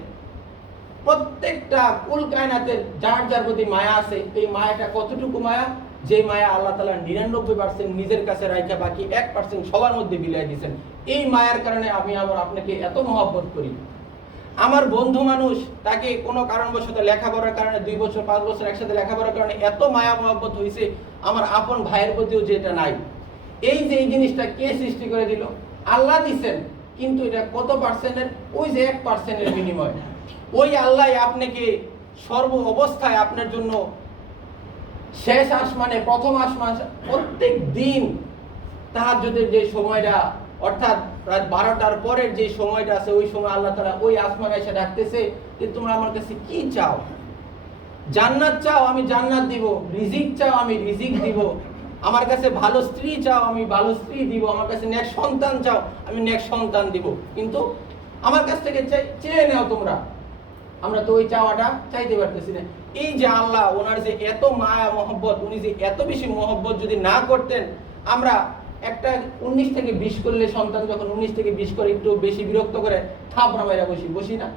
প্রত্যেকটা কুল কায়নাতের যার যার প্রতি মায়া আছে। এই মায়াটা কতটুকু মায়া? যে মায়া আল্লাহ তাআলা 99% নিজের কাছে রাখা বাকি 1% সবার মধ্যে বিলাই দিয়েছেন। এই মায়ার কারণে আমি আপনাকে এত মহব্বত করি। আমার বন্ধু মানুষ, তাকে কোনো কারণবশত লেখাপড়ার কারণে 2 বছর 5 বছর একসাথে লেখাপড়ার কারণে এত মায়া মহব্বত হয়েছে, আমার আপন ভাইয়ের প্রতিও যেটা নাই। এই যে এই জিনিসটা কে সৃষ্টি করে দিল? আল্লাহ দিছেন, কিন্তু এটা কত পার্সেন্টের? ওই যে 1%-এর বিনিময়। ওই আল্লাহ আপনাকে সর্ব অবস্থায় আপনার জন্য শেষ আসমানে, প্রথম আসমান, প্রত্যেক দিন তাহাজ্জুদের যে সময়টা, অর্থাৎ রাত 12টার পরের যে সময়টা আছে, ওই সময় আল্লাহ তাআলা ওই আসমানে এসে ডাকতেছে যে তোমরা আমার কাছে কি চাও? জান্নাত চাও, আমি জান্নাত দিব। রিজিক চাও, আমি রিজিক দিব। আমার কাছে ভালো স্ত্রী চাও, আমি ভালো স্ত্রী দিব। আমার কাছে নেক সন্তান চাও, আমি নেক সন্তান দিব। কিন্তু আমার কাছ থেকে চেয়ে নাও তোমরা। আমরা তো ওই চাওয়াটা চাইতে পারতেছি না। এই যে আল্লাহ, ওনার যে এত মায়া মহব্বত, উনি যে এত বেশি মহব্বত যদি না করতেন, আমরা একটা 19 থেকে 20 করলে, সন্তান যখন 19 থেকে 20 করে একটু বেশি বিরক্ত করে থাপড়া মাইরা বসি না?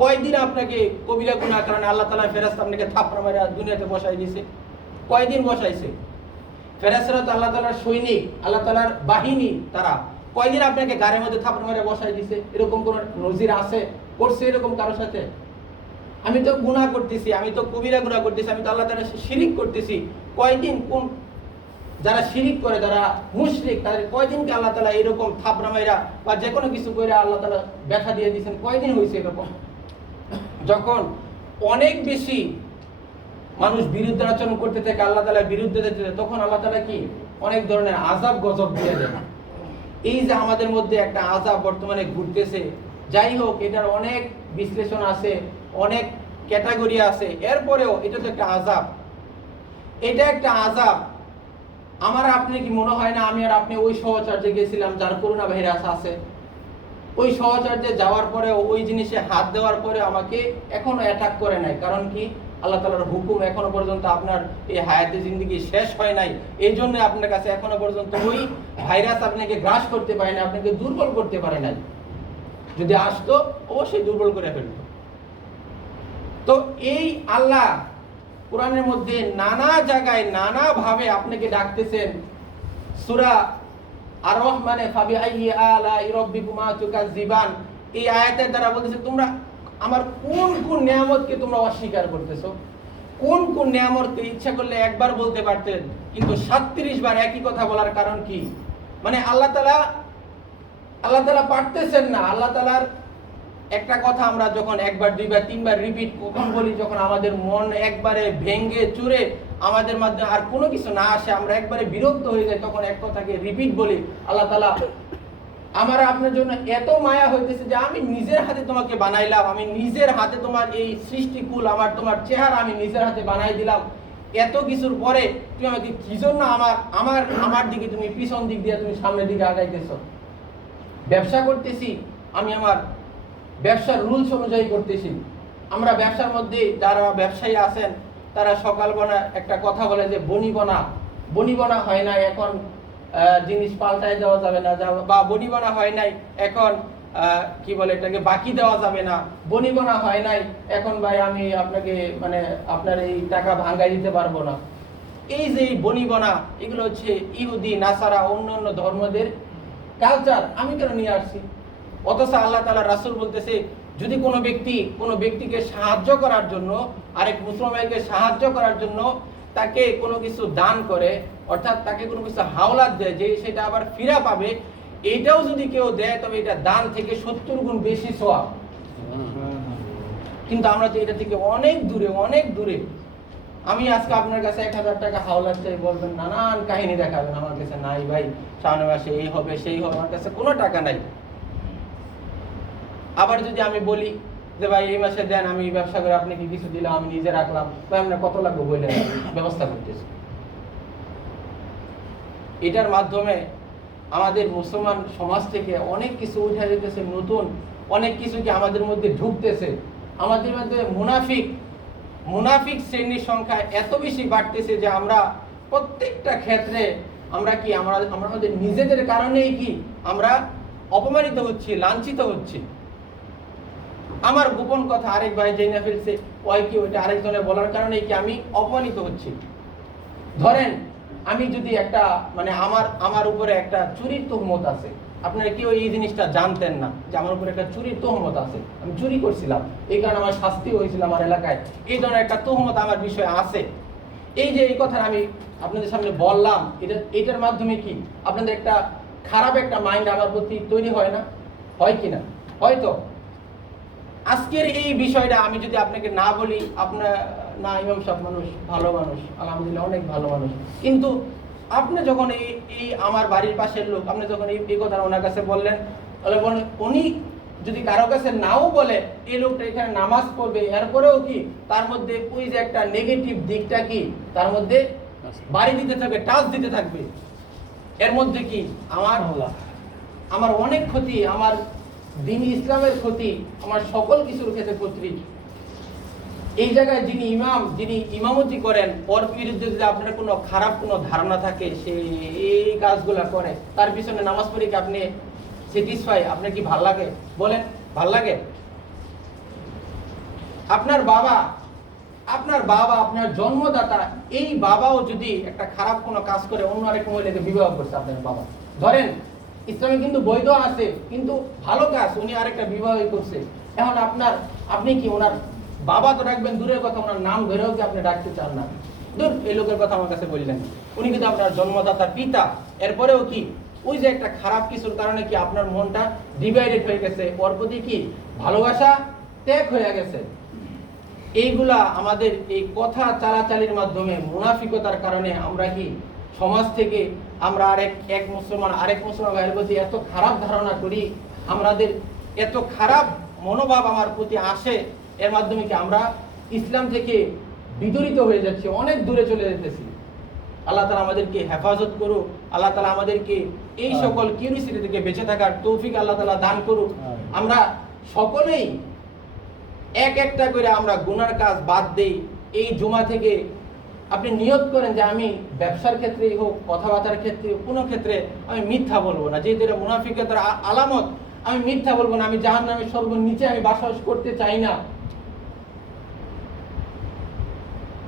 কয়দিন আপনাকে কবিরা গুনাহ কারণে আল্লাহ তাআলা ফেরেশতা আপনাকে থাপড়া মাইরা দুনিয়াতে বসাই দিয়েছে? কয়দিন বসাইছে? ফেরেশতারা তো আল্লাহ তাআলার সৈনিক, আল্লাহ তাআলার বাহিনী। তারা কয়দিন আপনাকে গাড়ির মধ্যে থাপড়া মাইরা বসাই দিয়েছে? এরকম কোন নজির আছে? করছে এরকম কারোর সাথে? আমি তো গুনাহ করতেছি, আমি তো কবিরা গুনাহ করতেছি, আমি তো আল্লাহ তাআলার সাথে শিরিক করতেছি। কয়দিন, কোন যারা শিরিক করে, যারা মুশরিক, তাদের কয়দিনকে আল্লাহ তাআলা এরকম থাপড়া মাইরা বা যে কোনো কিছু করে আল্লাহ তাআলা ব্যথা দিয়ে দিয়েছেন? কয়দিন হয়েছে এরকম? যখন অনেক বেশি মানুষ বিরুদ্ধে আচরণ করতে থাকে, আল্লাহ তাআলার বিরুদ্ধে যেতে থাকে, তখন আল্লাহ তাআলা কি অনেক ধরনের আযাব গজব দিয়ে দেন। এই যে আমাদের মধ্যে একটা আযাব বর্তমানে ঘুরতেছে, যাই হোক, এটার অনেক বিশ্লেষণ আছে, অনেক ক্যাটাগরি আছে, এরপরেও এটা তো একটা আযাব। এটা একটা আযাব। আমার আপনি কি মনে হয় না আমি আর আপনি ওই সহচার্যে গেছিলাম যার করোনা ভাইরাস আছে? ওই সহচার্যে যাওয়ার পরে, ওই জিনিসে হাত দেওয়ার পরে আমাকে এখনো অ্যাটাক করে নাই। কারণ কি? আল্লাহ তাআলার হুকুম এখনো পর্যন্ত আপনার এই হায়াতে জিন্দেগি শেষ হয় নাই। এই জন্য আপনার কাছে এখনো পর্যন্ত ওই ভাইরাস আপনাকে গ্রাস করতে পারে না, আপনাকে দুর্বল করতে পারে নাই। যদি আসতো অবশ্যই দুর্বল করে ফেলতো। তো এই আল্লাহ কোরআনের মধ্যে নানা জায়গায় নানা ভাবে আপনাকে ডাকতেছেন। সূরা আর রহমানে ফাবিআইয়ি আলাই রাব্বিকুমা তুকাজ্জিবান, এই আয়াতের দ্বারা বলতেছে তোমরা আমার কোন কোন নিয়ামতকে তোমরা অস্বীকার করতেছো। কোন কোন নিয়ামতকে ইচ্ছা করলে একবার বলতে পারতেন, কিন্তু 37 বার একই কথা বলার কারণ কি? মানে আল্লাহ তাআলা পারতেছেন না। আল্লাহ তাআলার একটা কথা আমরা যখন একবার, দুইবার, তিনবার রিপিট কখন বলি, যখন আমাদের মন একবারে ভেঙ্গে চুরে আমাদের মাধ্যমে আর কোনো কিছু না আসে, আমরা একবারে বিরক্ত হয়ে যাই, তখন এক কথাকে রিপিট বলি। আল্লাহ তাআলা আমার আপনার জন্য এত মায়া হইতেছে যে আমি নিজের হাতে তোমাকে বানাইলাম, আমি নিজের হাতে তোমার এই সৃষ্টিকুল, তোমার চেহারা আমি নিজের হাতে বানাই দিলাম। এত কিছুর পরে তুমি আমাকে কি জন্য আমার দিকে তুমি পিছন দিক দিয়ে তুমি সামনের দিকে আগাইতেছো? ব্যবসা করতেছি, আমি আমার ব্যবসার রুলস অনুযায়ী করতেছি। আমরা ব্যবসার মধ্যে যারা ব্যবসায়ী আছেন, তারা সকালবেলা একটা কথা বলে যে বনিবনা হয় না, এখন জিনিস পাল্টায় দেওয়া যাবে না, বা বনিবনা হয় নাই এখন কি বলে এটাকে বাকি দেওয়া যাবে না, বনিবনা হয় নাই এখন ভাই আমি আপনাকে মানে আপনার এই টাকা ভাঙাই দিতে পারবো না। এই যে বনিবনা, এগুলো হচ্ছে ইহুদি, নাসারা, অন্য ধর্মদের কালচার। আমি কেন নিয়ে আসছি? অথচ আল্লাহ তাআলা রাসূল বলতেছে, যদি কোনো ব্যক্তিকে সাহায্য করার জন্য, আরেক মুসলমানকে সাহায্য করার জন্য তাকে কোনো কিছু দান করে, অর্থাৎ তাকে কোনো কিছু হাওলাত দেয় যে সেটা আবার ফিরা পাবে, এইটাও যদি কেউ দেয় তবে এটা দান থেকে 70 গুণ বেশি সওয়াব। কিন্তু আমরা তো এটা থেকে অনেক দূরে। আমি আজকে আপনার কাছে 1000 টাকা হাওলাত চাই, বলবেন নানান কাহিনী দেখাবেন, আমার কাছে নাই ভাই, সামনের মাসে এই হবে সেই হবে, আমার কাছে কোনো টাকা নাই। আবার যদি আমি বলি যে ভাই এই মাসে দেন, আমি ব্যবসা করে আপনাকে কিছু দিলাম, আমি নিজে রাখলাম, ভাই আমরা কত লাগবে বলে ব্যবস্থা করতেছি। এটার মাধ্যমে আমাদের মুসলমান সমাজ থেকে অনেক কিছু উঠে যেতেছে, নতুন অনেক কিছু কি আমাদের মধ্যে ঢুকতেছে। আমাদের মধ্যে মুনাফিক শ্রেণীর সংখ্যা এত বেশি বাড়তেছে যে আমরা প্রত্যেকটা ক্ষেত্রে আমরা আমাদের নিজেদের কারণেই কি আমরা অপমানিত হচ্ছি, লাঞ্ছিত হচ্ছি। আমার গোপন কথা আরেক ভাই জেনে ফেলছে, ওই কি ওইটা আরেকজনের বলার কারণে কি আমি অপমানিত হচ্ছি। ধরেন আমি যদি একটা মানে আমার উপরে একটা চুরির তহমত আছে, আপনারা কেউ এই জিনিসটা জানতেন না যে আমার উপরে একটা চুরির তহমত আছে, আমি চুরি করছিলাম, এই কারণে আমার শাস্তি হয়েছিল আমার এলাকায়, এই ধরনের একটা তহমত আমার বিষয়ে আছে। এই যে এই কথা আমি আপনাদের সামনে বললাম, এটার মাধ্যমে কি আপনাদের একটা খারাপ একটা মাইন্ড আমার প্রতি তৈরি হয় না? হয় কি না? হয়তো আজকের এই বিষয়টা আমি যদি আপনাকে না বলি, আপনার না ইমাম সাহেব মানুষ, ভালো মানুষ, আলহামদুলিল্লাহ অনেক ভালো মানুষ, কিন্তু আপনি যখন এই আমার বাড়ির পাশের লোক, আপনি যখন এই কথা ওনার কাছে বললেন, উনি যদি কারো কাছে নাও বলে এই লোকটা এখানে নামাজ পড়বে, এরপরেও কি তার মধ্যে ওই যে একটা নেগেটিভ দিকটা কি তার মধ্যে বাড়ি দিতে থাকবে, টাচ দিতে থাকবে। এর মধ্যে কি আমার অনেক ক্ষতি, আমার দ্বীন ইসলামের ক্ষতি, আমার সকল কিছুর ক্ষেত্রে ক্ষতি। এই জায়গায় যিনি ইমাম, যিনি ইমামতি করেন, ওর বিরুদ্ধে যদি আপনার কোনো খারাপ কোনো ধারণা থাকে, সে এই কাজগুলা করে, তার পিছনে নামাজ পড়ে কি আপনি স্যাটিসফাই? আপনার কি ভাল লাগে? বলেন, ভাল লাগে? আপনার বাবা, আপনার জন্মদাতা, এই বাবাও যদি একটা খারাপ কোনো কাজ করে, অন্য আরেক মহিলাকে বিবাহ করছে আপনার বাবা, ধরেন ইসলামে কিন্তু বৈধ আছে, কিন্তু ভালো কাজ, উনি আরেকটা বিবাহ করছে, এখন আপনি কি ওনার বাবা তো ডাকবেন দূরের কথা, ওনার নাম ধরেও কি আপনি ডাকতে চান না? দূর, এই লোকের কথা আমার কাছে বললেন। উনি কিন্তু আপনার জন্মদাতার পিতা, এরপরেও কি ওই যে একটা খারাপ কিছুর কারণে কি আপনার মনটা ডিভাইডেড হয়ে গেছে, ওর প্রতি কি ভালোবাসা ত্যাগ হয়ে গেছে। এইগুলা আমাদের এই কথা চালাচালির মাধ্যমে, মুনাফিকতার কারণে আমরা কি সমাজ থেকে আমরা আরেক মুসলমান ভাইয়ের প্রতি এত খারাপ ধারণা করি, আমাদের এত খারাপ মনোভাব আমার প্রতি আসে, এর মাধ্যমে কি আমরা ইসলাম থেকে বিদরিত হয়ে যাচ্ছি, অনেক দূরে চলে যেতেছি। আল্লাহ তাআলা আমাদেরকে হেফাজত করুক, আল্লাহ তাআলা আমাদেরকে এই সকল কিউরিসিটি থেকে বেঁচে থাকার তৌফিক আল্লাহ তাআলা দান করুক। আমরা সকলেই এক একটা করে আমরা গুনার কাজ বাদ দেই। এই জুমা থেকে আপনি নিয়ত করেন যে আমি ব্যবসার ক্ষেত্রেই হোক, কথাবার্তার ক্ষেত্রে, কোনো ক্ষেত্রে আমি মিথ্যা বলবো না, যেহেতু এটা মুনাফিকতার আলামত। আমি মিথ্যা বলবো না, আমি জাহান্নামের সর্বনিচে আমি বসবাস করতে চাই না।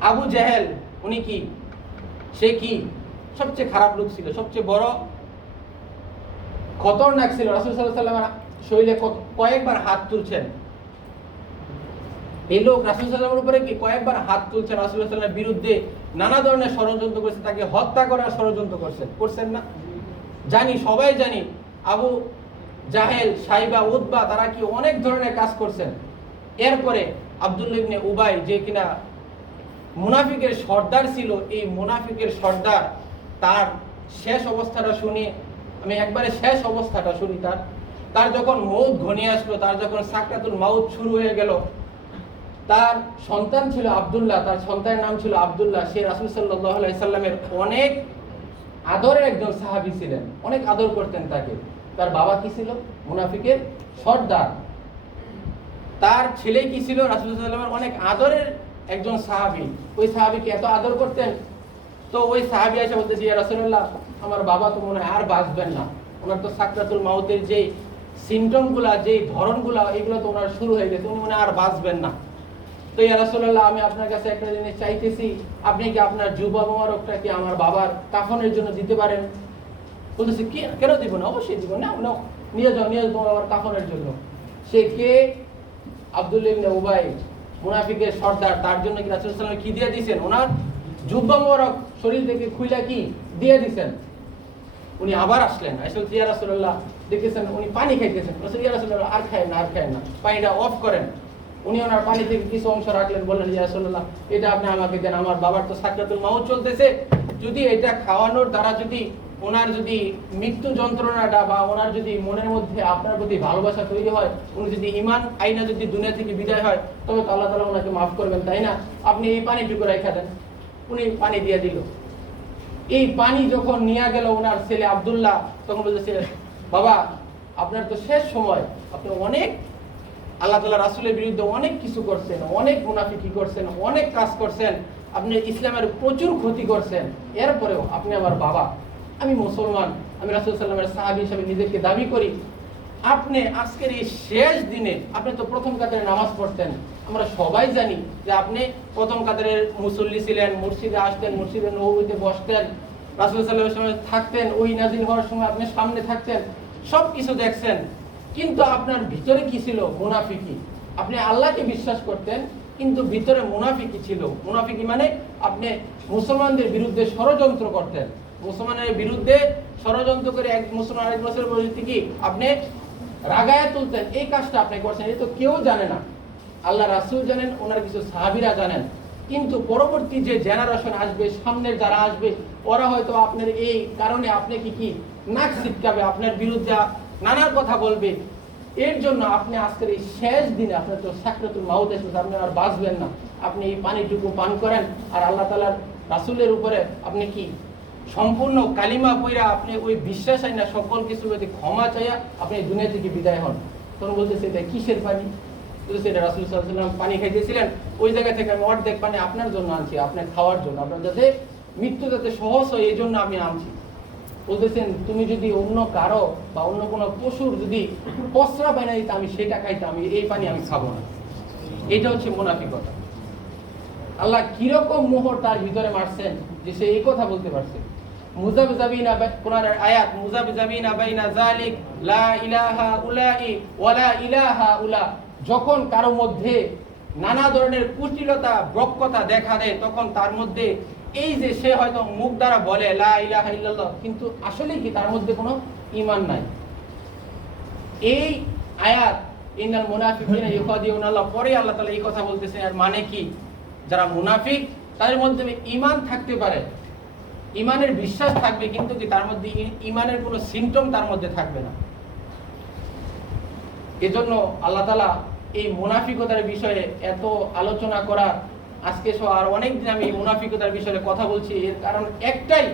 আবু জেহেল, উনি কি, সে কি সবচেয়ে খারাপ লোক ছিল, সবচেয়ে বড় খতরনাক ছিল। রাসূল সাল্লাল্লাহু আলাইহি ওয়াসাল্লামের শরীরে কয়েকবার হাত তুলছেন এই লোক, রাসূল সাল্লাল্লাহু আলাইহি ওয়াসাল্লামের উপরে কি কয়েকবার হাত তুলছেন, রাসূল সাল্লাল্লাহু আলাইহি ওয়াসাল্লামের বিরুদ্ধে নানা ধরনের ষড়যন্ত্র করছে, তাকে হত্যা করার ষড়যন্ত্র করছেন না? জানি, সবাই জানি আবু জাহেল, সাইবা, উতবা, তারা কি অনেক ধরনের কাজ করছেন। এরপরে আব্দুল্লাহ ইবনে উবাই, যে কিনা মুনাফিকের সর্দার ছিল, এই মুনাফিকের সর্দার, তার শেষ অবস্থাটা শুনি, আমি একবারে শেষ অবস্থাটা শুনি। তার যখন মউত ঘনিয়ে আসলো, তার যখন সাকরাতুল মাউত শুরু হয়ে গেল, তার সন্তান ছিল আব্দুল্লাহ, তার সন্তানের নাম ছিল আব্দুল্লাহ। সে রাসূল সাল্লাল্লাহু আলাইহি সাল্লামের অনেক আদরের একজন সাহাবী ছিলেন, অনেক আদর করতেন তাকে। তার বাবা কি ছিল? মুনাফিকের সর্দার। তার ছেলে কি ছিল? রাসূল সাল্লাল্লাহু আলাইহি সাল্লামের অনেক আদরের একজন সাহাবী। ওই সাহাবীকে এত আদর করতেন, তো ওই সাহাবী এসে বলতেছে, ইয়া রাসূলুল্লাহ, আমার বাবা তো মনে হয় আর বাঁচবেন না, ওনার তো সাকরাতুল মাউতের যে সিমটমগুলা, যে ধরনগুলা, এগুলো তো ওনার শুরু হয়ে গেছে, উনি মনে হয় আর বাঁচবেন না। তো ইয়া রাসূলুল্লাহ, আমি আপনার কাছে একটা জিনিস চাইতেছি, আপনি কি আপনার জুব্বা মোবারকটা কি আমার বাবার কাফনের জন্য দিতে পারেন? বলতেছে, কি, কেন দিব না? অবশ্যই দিব না, নিয়ে যাও তোমার বাবার কাফনের জন্য। সে কে? আব্দুল্লাহ ইবনে উবাই, মুনাফিকের সর্দার। তার জন্য কি রাসূল সাল্লাল্লাহু আলাইহি ওয়াসাল্লাম কি দিয়ে দিয়েছেন? ওনার জুব্বা মোবারক শরীর থেকে খুইলা কি দিয়ে দিয়েছেন। উনি আবার আসলেন, এসে ইয়া রাসূলুল্লাহ, দেখেছেন উনি পানি খাইতেছেন। ইয়া রাসূলুল্লাহ, আর খায় না, পানিটা অফ করেন। উনি ওনার পানি থেকে কিছু অংশ রাখলেন, বললেন, ইয়া রাসূলুল্লাহ, এটা আপনি আমাকে দেন, আমার বাবার তো সাকরাতুল মাউত চলতেছে, যদি এটা খাওয়ানোর দ্বারা যদি ওনার যদি মৃত্যু যন্ত্রণাটা বা ওনার যদি মনের মধ্যে আপনার প্রতি ভালোবাসা তৈরি হয়, উনি যদি ঈমান আইনা যদি দুনিয়া থেকে বিদায় হয়, তবে তো আল্লাহ তাআলা ওনাকে মাফ করবেন, তাই না? আপনি এই পানিটুকু রেখে দেন। উনি পানি দিয়ে দিল। এই পানি যখন নিয়ে গেল ওনার ছেলে আব্দুল্লাহ, তখন বলতেছে, বাবা, আপনার তো শেষ সময়, আপনি অনেক আল্লাহ তাআলা রাসূলের বিরুদ্ধে অনেক কিছু করছেন, অনেক মুনাফিকি করছেন, অনেক কাজ করছেন, আপনি ইসলামের প্রচুর ক্ষতি করছেন, এরপরেও আপনি আমার বাবা, আমি মুসলমান, আমি রাসূল সাল্লাল্লাহু আলাইহি ওয়াসাল্লামের সাহাবী হিসেবে নিজেকে দাবি করি। আপনি আজকের এই শেষ দিনে আপনি তো প্রথম কাতারে নামাজ পড়তেন, আমরা সবাই জানি যে আপনি প্রথম কাতারের মুসল্লি ছিলেন, মসজিদে আসতেন, মসজিদে নববীতে বসতেন, রাসূল সাল্লাল্লাহু আলাইহি ওয়াসাল্লাম থাকতেন, ওই নাযিল হওয়ার সময় আপনি সামনে থাকতেন, সব কিছু দেখছেন, কিন্তু আপনার ভিতরে কি ছিল? মুনাফিকি। আপনি আল্লাহকে বিশ্বাস করতেন, কিন্তু ভিতরে মুনাফিকি ছিল। মুনাফিকি মানে আপনি মুসলমানদের বিরুদ্ধে ষড়যন্ত্র করতেন, মুসলমানের বিরুদ্ধে ষড়যন্ত্র করে এক মুসলমান আরেক বছরের পরিস্থিতি কি আপনি রাগায়া তুলতেন। এই কাজটা আপনি করছেন, এই তো কেউ জানে না, আল্লাহ রাসূল জানেন, ওনার কিছু সাহাবীরা জানেন, কিন্তু পরবর্তী যে জেনারেশন আসবে, সামনের যারা আসবে, ওরা হয়তো আপনার এই কারণে আপনাকে কি নাক ছিটকাবে, আপনার বিরুদ্ধে নানান কথা বলবে। এর জন্য আপনি আজকের এই শেষ দিনে, আপনার তো সাকরাতুল মাউত এসেছে, আপনি আর বাঁচবেন না, আপনি এই পানিটুকু পান করেন আর আল্লাহ তাআলার রাসূলের উপরে আপনি কি সম্পূর্ণ কালিমা পড়া, আপনি ওই বিশ্বাস আইনা সকল কিছু যদি ক্ষমা চাইয়া আপনি দুনিয়া থেকে বিদায় হন। তখন বলতেছে এটা কিসের পানি? বলতেছে এটা রাসূল সাল্লাল্লাহু আলাইহি ওয়াসাল্লাম পানি খাইতেছিলেন, ওই জায়গা থেকে আমি অর্ধেক পানি আপনার জন্য আনছি, আপনার খাওয়ার জন্য, আপনার যাতে মৃত্যু যাতে সহজ হয় এই জন্য আমি আনছি। বলতেছেন তুমি যদি অন্য কারো বা অন্য কোনো পশুর যদি পসরা বানাই দিতে, আমি সেটা খাইতে, আমি এই পানি আমি খাবো না। এটা হচ্ছে মুনাফিকতা। আল্লাহ কিরকম মোহর তার ভিতরে মারছেন যে সে এই কথা বলতে পারছে। মুযাবযাবিনা কোরআনের আয়াত, মুযাবযাবিনা বাইনা যালিক লা ইলাহা উলাই ওয়ালা ইলাহা উলা। যখন কারো মধ্যে নানা ধরনের কুটিলতা বক্রতা দেখা দেয়, তখন তার মধ্যে এই যে সে হয়তো মুখ দ্বারা বলে লা ইলাহা ইল্লাল্লাহ, কিন্তু আসলে কি তার মধ্যে কোনো ঈমান নাই। এই আয়াত ইন্নাল মুনাফিকিনা ইউখাদিউনাল্লাহ, পরে আল্লাহ তাআলা এই কথা বলতেছেন। আর মানে কি? যারা মুনাফিক তাদের মধ্যে ঈমান থাকতে পারে, ঈমানের বিশ্বাস থাকবে, কিন্তু কি তার মধ্যে ঈমানের কোনো সিম্পটম তার মধ্যে থাকবে না। এজন্য আল্লাহ তাআলা এই মুনাফিকতার বিষয়ে এত আলোচনা করার, আজকে সহ আর অনেক দিন আমি এই মুনাফিকতার বিষয়ে কথা বলছি, এর কারণ একটাই,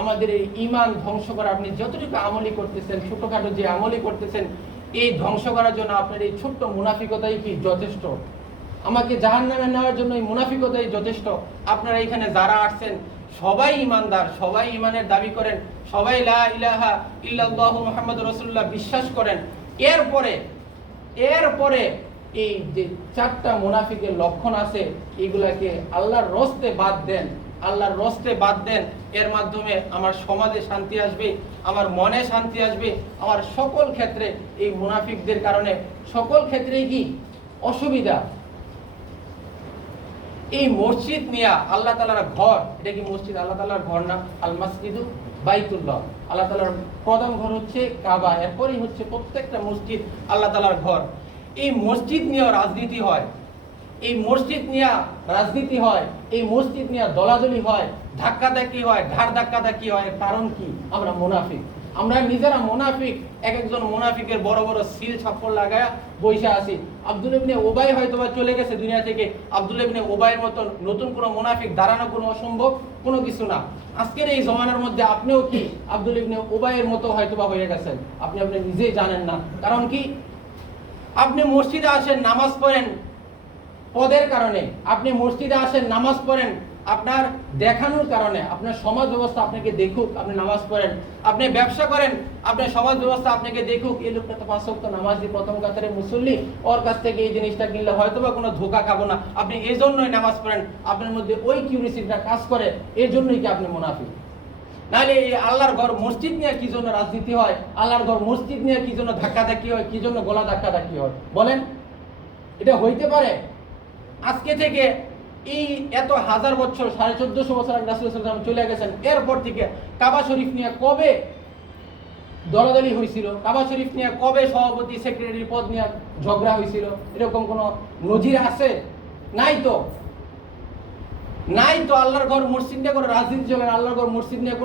আমাদের এই ঈমান ধ্বংস করা। আপনি যতটুকু আমলি করতেছেন, ছোটখাটো যে আমলি করতেছেন, এই ধ্বংস করার জন্য আপনার এই ছোট্ট মুনাফিকতাই কি যথেষ্ট? আমাকে জাহান্নামে নেওয়ার জন্য এই মুনাফিকতাই যথেষ্ট। আপনারা এখানে যারা আসছেন সবাই ঈমানদার, সবাই ঈমানের দাবি করেন, সবাই লা ইলাহা ইল্লাল্লাহু মুহাম্মাদুর রাসূলুল্লাহ বিশ্বাস করেন। এরপরে এই যে চারটা মুনাফিকের লক্ষণ আছে, এগুলাকে আল্লাহর রস্তে বাদ দেন, আল্লাহর রস্তে বাদ দেন। এর মাধ্যমে আমার সমাজে শান্তি আসবে, আমার মনে শান্তি আসবে, আমার সকল ক্ষেত্রে এই মুনাফিকদের কারণে সকল ক্ষেত্রেই কি অসুবিধা। এই মসজিদ নিয়া আল্লাহ তাআলার ঘর, এটা কি মসজিদ আল্লাহ তাআলার ঘর না? আল মাসজিদু বাইতুল্লাহ, আল্লাহ তাআলার প্রথম ঘর হচ্ছে কাবা, এরপরই হচ্ছে প্রত্যেকটা মসজিদ আল্লাহ তাআলার ঘর। এই মসজিদ নিয়ে রাজনীতি হয়, এই মসজিদ নিয়ে রাজনীতি হয়, এই মসজিদ নিয়ে দলাদলি হয়, ধাক্কাধাক্কি হয়, ঘাড় ধাক্কাধাক্কি হয়। কারণ কি? আমরা মুনাফিক, আমরা নিজেরা মুনাফিক। একজন মুনাফিকের বড় বড় সিল ছাপ্পর লাগায়া বইসা আছি। আব্দুল্লাহ ইবনে উবাই হয়তো বা চলে গেছে দুনিয়া থেকে, আব্দুল্লাহ ইবনে উবাইয়ের মতন নতুন কোনো মুনাফিক দাঁড়ানো কোনো অসম্ভব কোনো কিছু না। আজকের এই জমানার মধ্যে আপনিও কি আব্দুল্লাহ ইবনে উবাইয়ের মতো হয়তো বা হয়ে গেছেন, আপনি নিজেই জানেন না। কারণ কি? আপনি মসজিদে আসেন, নামাজ পড়েন পদের কারণে, আপনি মসজিদে আসেন, নামাজ পড়েন আপনার দেখানোর কারণে, আপনার সমাজ ব্যবস্থা আপনাকে দেখুক আপনি নামাজ পড়েন। আপনি ব্যবসা করেন, আপনার সমাজ ব্যবস্থা আপনাকে দেখুক, এই লোকটা তো 5 ওয়াক্ত নামাজি, প্রথম কাতারে মুসল্লি, ওর কাছ থেকে এই জিনিসটা কিনলে হয়তো বা কোনো ধোঁকা খাবো না, আপনি এই জন্যই নামাজ পড়েন। আপনার মধ্যে ওই কিউরিসিটিটা কাজ করে, এই জন্যই কি আপনি মুনাফিক। নাহলে এই আল্লাহর ঘর মসজিদ নিয়ে কি জন্য রাজনীতি হয়, আল্লাহর ঘর মসজিদ নিয়ে কি জন্য ধাক্কাধাক্কি হয়, কি জন্য গলা ধাক্কাধাক্কি হয় বলেন? এটা হইতে পারে? আজকে থেকে এই এত হাজার বছর, 1450 বছর আগে রাসূল সাল্লাল্লাহু আলাইহি ওয়াসাল্লাম চলে গেছেন, এরপর থেকে কাবা শরীফ নিয়ে কবে দলাদলি হয়েছিল, কাবা শরীফ নিয়ে কবে সভাপতি সেক্রেটারি পদ নিয়ে ঝগড়া হয়েছিল, এরকম কোন নজির আছে? নাই তো, নাই তো। আল্লাহর ঘর মসজিদ নিয়ে কোনো রাজনীতি চলে না, আল্লাহর ঘর মসজিদ নিয়ে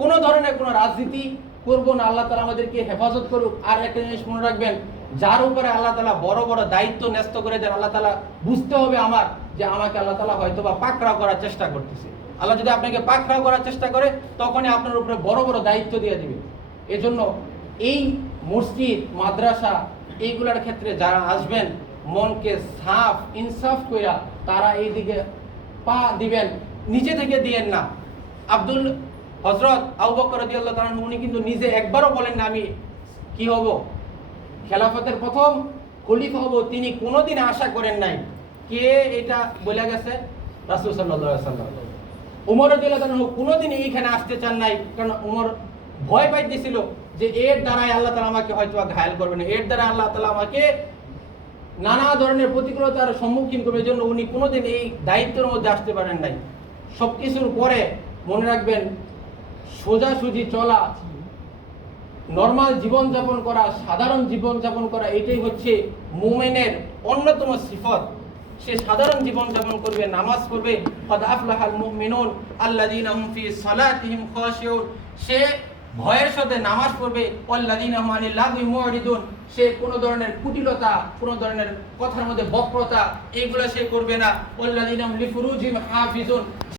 কোনো ধরনের কোনো রাজনীতি করবো না। আল্লাহ তাআলা আমাদেরকে হেফাজত করুক। আর একটা জিনিস মনে রাখবেন, যার উপরে আল্লাহ তাআলা বড় বড় দায়িত্ব ন্যস্ত করে দেন, আল্লাহ তাআলা বুঝতে হবে আমার যে আমাকে আল্লাহ তাআলা হয়তো বা পাকড়াও করার চেষ্টা করতেছে। আল্লাহ যদি আপনাকে পাকড়াও করার চেষ্টা করে, তখনই আপনার উপরে বড় বড় দায়িত্ব দিয়ে দিবে। এজন্য এই মসজিদ মাদ্রাসা এইগুলোর ক্ষেত্রে যারা আসবেন, মনকে সাফ ইনসাফ কইরা তারা এই দিকে পা দিবেন, নিচে থেকে দিয়েন না। হযরত আবু বকর রাদিয়াল্লাহু তাআলা উনি কিন্তু নিজে একবারও বলেন না আমি কি হব, খেলাফতের প্রথম খলিফা হব, তিনি কোনোদিন আশা করেন নাই। কে এটা বলে গেছে? রাসূল সাল্লাল্লাহু আলাইহি ওয়াসাল্লাম। ওমর রাদিয়াল্লাহু তাআলা কোনোদিন এইখানে আসতে চান নাই, কারণ ওমর ভয় পাইতেছিল যে এর দ্বারাই আল্লাহ তাআলা আমাকে হয়তো ঘায়েল করবেন, এর দ্বারা আল্লাহ তাআলা আমাকে নানা ধরনের প্রতিকূলতার সম্মুখীন করবে। এই জন্য উনি কোনোদিন এই দায়িত্বের মধ্যে আসতে পারেন নাই। সবকিছুর পরে মনে রাখবেন, সোজাসুজি চলা, নরমাল জীবনযাপন করা, সাধারণ জীবনযাপন করা, এটাই হচ্ছে মুমিনের অন্যতম সিফত। সে সাধারণ জীবন যাপন করবে, নামাজ পড়বে। কদ আফলাহাল মুমিনুন আল্লাযীনা হুম ফি সালাতিহিম খাশিউন, সে ভয়ের সাথে নামাজ পড়বে। ওয়াল্লাযীনা হুম আনিল লাগwi মুরিদুন, সে কোনো ধরনের কুটিলতা, কোনো ধরনের কথার মধ্যে বক্রতা, এইগুলো সে করবে না। ওয়াল্লাযীনা হুম লিফুরুজিহিম হাফিজুন,